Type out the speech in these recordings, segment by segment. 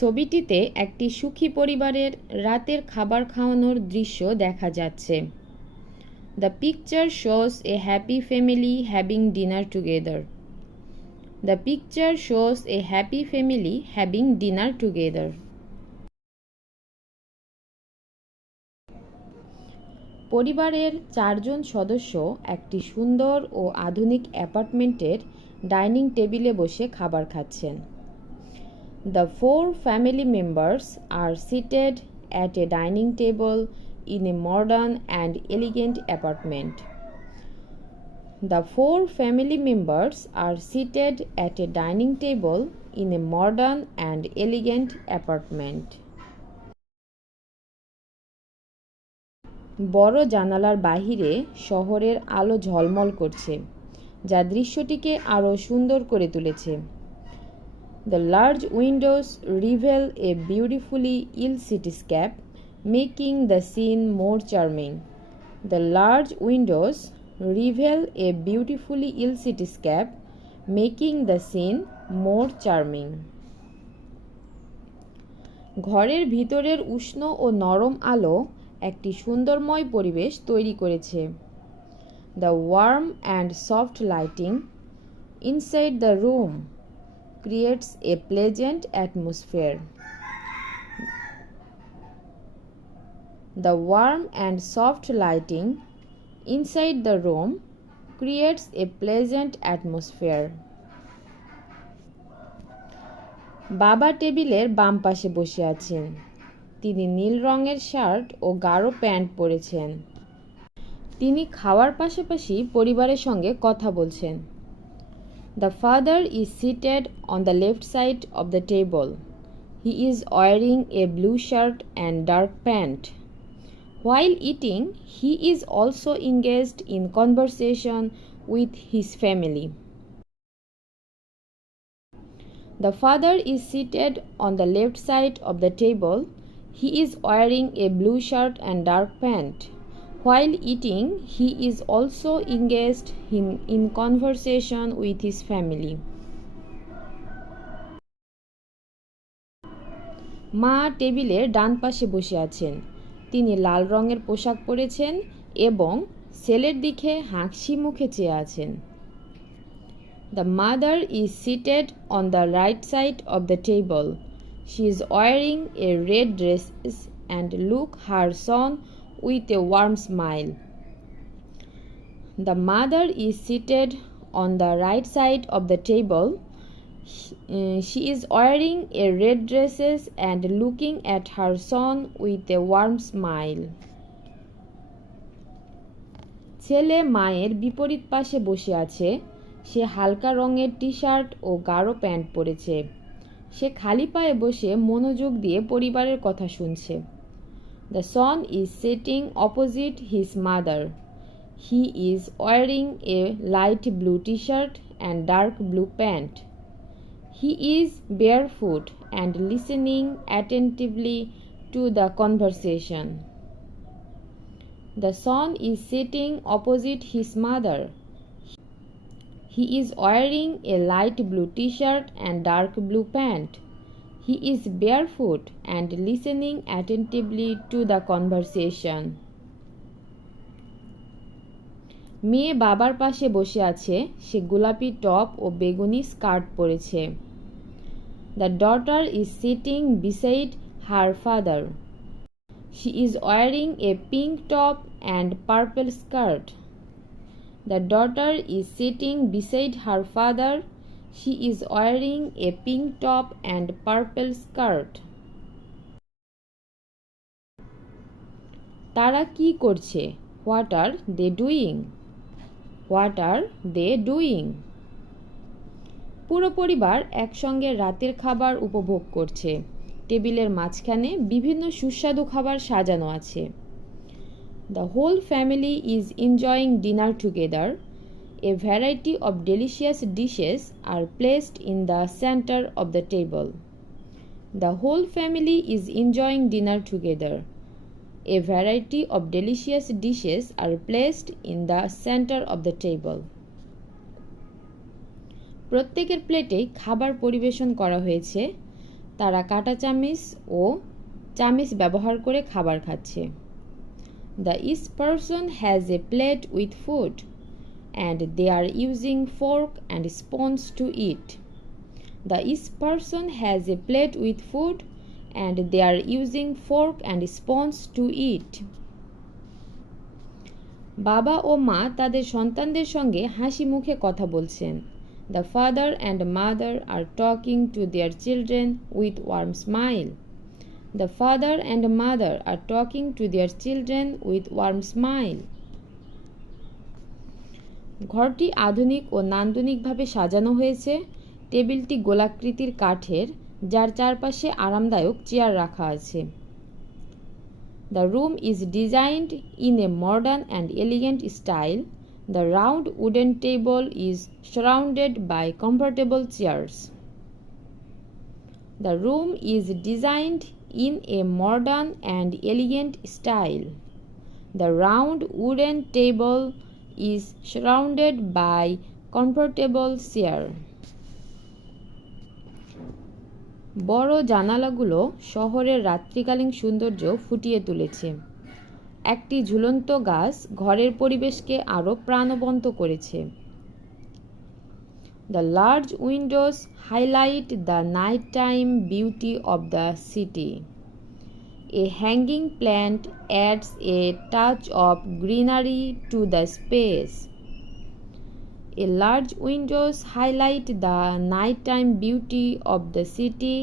ছবিটিতে একটি সুখী পরিবারের রাতের খাবার খাওয়ানোর দৃশ্য দেখা যাচ্ছে। The picture shows a happy family having dinner together. The picture shows a happy family having dinner together. পরিবারের 4 জন সদস্য একটি সুন্দর ও আধুনিক অ্যাপার্টমেন্টের ডাইনিং টেবিলে বসে খাবার খাচ্ছেন। The 4 family members are seated at a dining table in a modern and elegant apartment. The 4 family members are seated at a dining table in a modern and elegant apartment. বড় জানালার বাহিরে শহরের আলো ঝলমল করছে, যা দৃশ্যটিকে আরও সুন্দর করে তুলেছে। The large windows reveal a beautifully ill cityscape, making the scene more charming. The large windows reveal a beautifully ill cityscape, making the scene more charming. ঘরের ভিতরের উষ্ণ ও নরম আলো একটি সুন্দরময় পরিবেশ তৈরি করেছে। The warm and soft lighting inside the room creates a pleasant atmosphere. The warm and soft lighting inside the room creates a pleasant atmosphere. বাবা টেবিলের বাম পাশে বসে আছেন। তিনি নীল রঙের শার্ট ও গাঢ় প্যান্ট পরেছেন। তিনি খাওয়ার পাশাপাশি পরিবারের সঙ্গে কথা বলছেন। The father is seated on the left side of the table. He is wearing a blue shirt and dark pant. While eating, he is also engaged in conversation with his family. The father is seated on the left side of the table. He is wearing a blue shirt and dark pant. While eating, he is also engaged in conversation with his family. মা টেবিলের ডান পাশে বসে আছেন। তিনি লাল রঙের পোশাক পরেছেন এবং ছেলের দিকে হাসি মুখে চেয়ে আছেন। The mother is seated on the right side of the table. She is wearing a red dress and look her son with a warm smile. The mother is seated on the right side of the table. She is wearing a red dress and looking at her son with a warm smile. ছেলে মায়ের বিপরীত পাশে বসে আছে। সে হালকা রঙের T-shirt ও গাঢ় pant পরেছে। সে খালি পায়ে বসে মনোযোগ দিয়ে পরিবারের কথা শুনছে। The son is sitting opposite his mother. He is wearing a light blue t-shirt and dark blue pant. He is barefoot and listening attentively to the conversation. The son is sitting opposite his mother. He is wearing a light blue t-shirt and dark blue pant. He is barefoot and listening attentively to the conversation. মেয়ে বাবার পাশে বসে আছে। সে গোলাপি top ও বেগুনি skirt পরেছে। The daughter is sitting beside her father. She is wearing a pink top and purple skirt. The daughter is sitting beside her father. She is wearing a pink top and purple skirt. তারা কি করছে? What are they doing? What are they doing? পুরো পরিবার একসঙ্গে রাতের খাবার উপভোগ করছে। টেবিলের মাঝখানে বিভিন্ন সুস্বাদু খাবার সাজানো আছে। The whole family is enjoying dinner together. A variety of delicious dishes are placed in the center of the table. The whole family is enjoying dinner together. A variety of delicious dishes are placed in the center of the table. প্রত্যেকের প্লেটে খাবার পরিবেশন করা হয়েছে। তারা কাঁটা চামচ ও চামচ ব্যবহার করে খাবার খাচ্ছে। The east person has a plate with food and they are using fork and spoons to eat. The east person has a plate with food and they are using fork and spoons to eat. বাবা ও মা তাদের সন্তানদের সঙ্গে হাসি মুখে কথা বলছেন। The father and mother are talking to their children with warm smile. The father and mother are talking to their children with warm smile. ঘরটি আধুনিক ও নান্দনিকভাবে সাজানো হয়েছে। টেবিলটি গোলাকৃতির কাঠের, যার চারপাশে আরামদায়ক চেয়ার রাখা আছে। The room is designed in a modern and elegant style. The round wooden table is surrounded by comfortable chairs. The room is designed in a modern and elegant style. The round wooden table is surrounded by comfortable chair. বড় জানালাগুলো শহরের রাত্রিকালীন সৌন্দর্য ফুটিয়ে তুলেছে। একটি ঝুলন্ত গাছ ঘরের পরিবেশকে আরও প্রাণবন্ত করেছে। The large windows highlight the nighttime beauty of the city. A hanging plant adds a touch of greenery to the space. A large windows highlight the nighttime beauty of the city.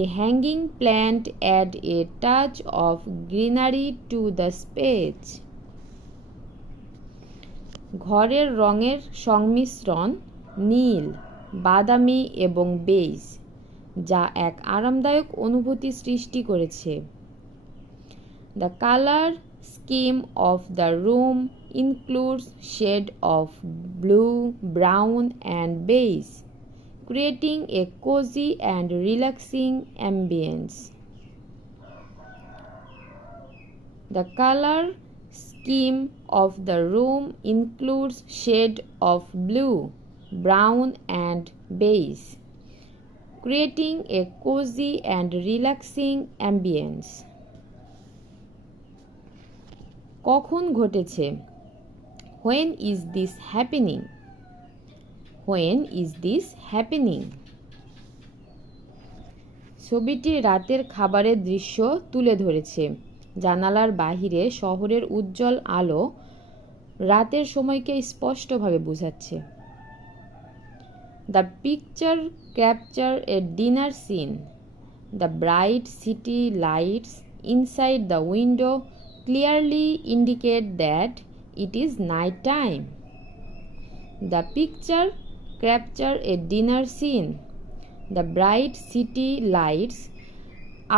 A hanging plant adds a touch of greenery to the space. ঘরের রঙের সংমিশ্রণ নীল, বাদামি এবং base, যা এক আরামদায়ক অনুভূতি সৃষ্টি করেছে। The color scheme of the room includes shades of blue, brown, and beige, creating a cozy and relaxing ambience. The color scheme of the room includes shades of blue, brown, and beige, creating a cozy and relaxing ambience. কখন ঘটেছে? When is this happening? When is this happening? ছবিটি রাতের খাবারের দৃশ্য তুলে ধরেছে। জানালার বাহিরে শহরের উজ্জ্বল আলো রাতের সময়কে স্পষ্টভাবে বোঝাচ্ছে। The picture captures a dinner scene. The bright city lights inside the window clearly indicate that it is night time. The picture captures a dinner scene. The bright city lights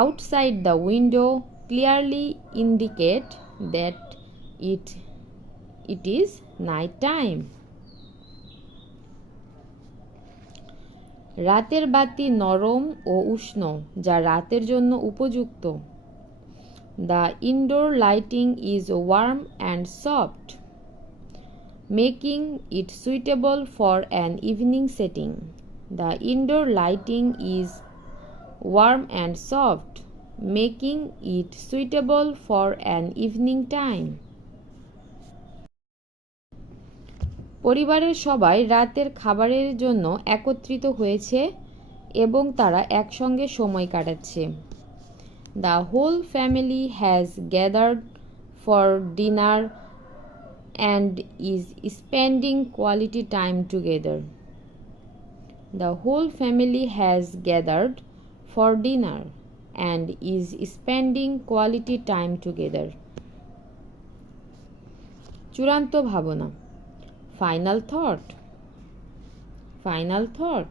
outside the window clearly indicate that it is night time. রাতের বাতি নরম ও উষ্ণ, যা রাতের জন্য উপযুক্ত। The indoor lighting is warm and soft, making it suitable for an evening setting. The indoor lighting is warm and soft, making it suitable for an evening time. পরিবারের সবাই রাতের খাবারের জন্য একত্রিত হয়েছে এবং তারা একসঙ্গে সময় কাটাচ্ছে। The whole family has gathered for dinner and is spending quality time together. The whole family has gathered for dinner and is spending quality time together. চূড়ান্ত ভাবনা, ফাইনাল থট। Final thought.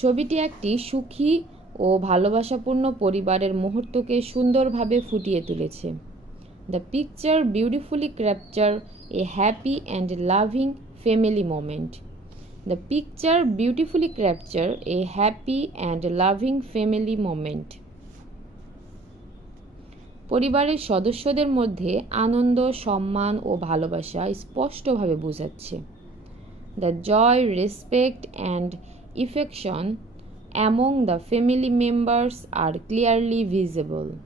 ছবিটি একটি সুখী ও ভালোবাসাপূর্ণ পরিবারের মুহূর্তকে সুন্দরভাবে ফুটিয়ে তুলেছে। The picture beautifully captures a happy and loving family moment. The picture beautifully captures a happy and loving family moment. পরিবারের সদস্যদের মধ্যে আনন্দ, সম্মান ও ভালোবাসা স্পষ্টভাবে বোঝাচ্ছে। The joy, respect and affection among the family members are clearly visible.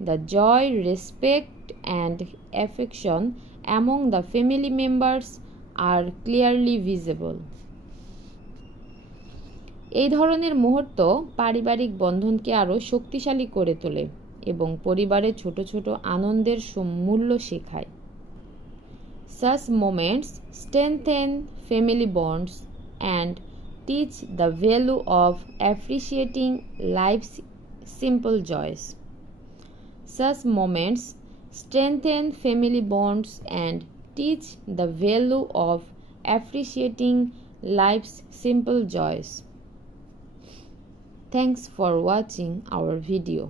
The joy, respect, and affection among the family members are clearly visible. এই ধরনের মুহূর্ত পারিবারিক বন্ধনকে আরও শক্তিশালী করে তোলে এবং পরিবারের ছোট ছোট আনন্দের মূল্য শেখায়। Such moments strengthen family bonds and teach the value of appreciating life's simple joys. Such moments strengthen family bonds and teach the value of appreciating life's simple joys. Thanks for watching our video.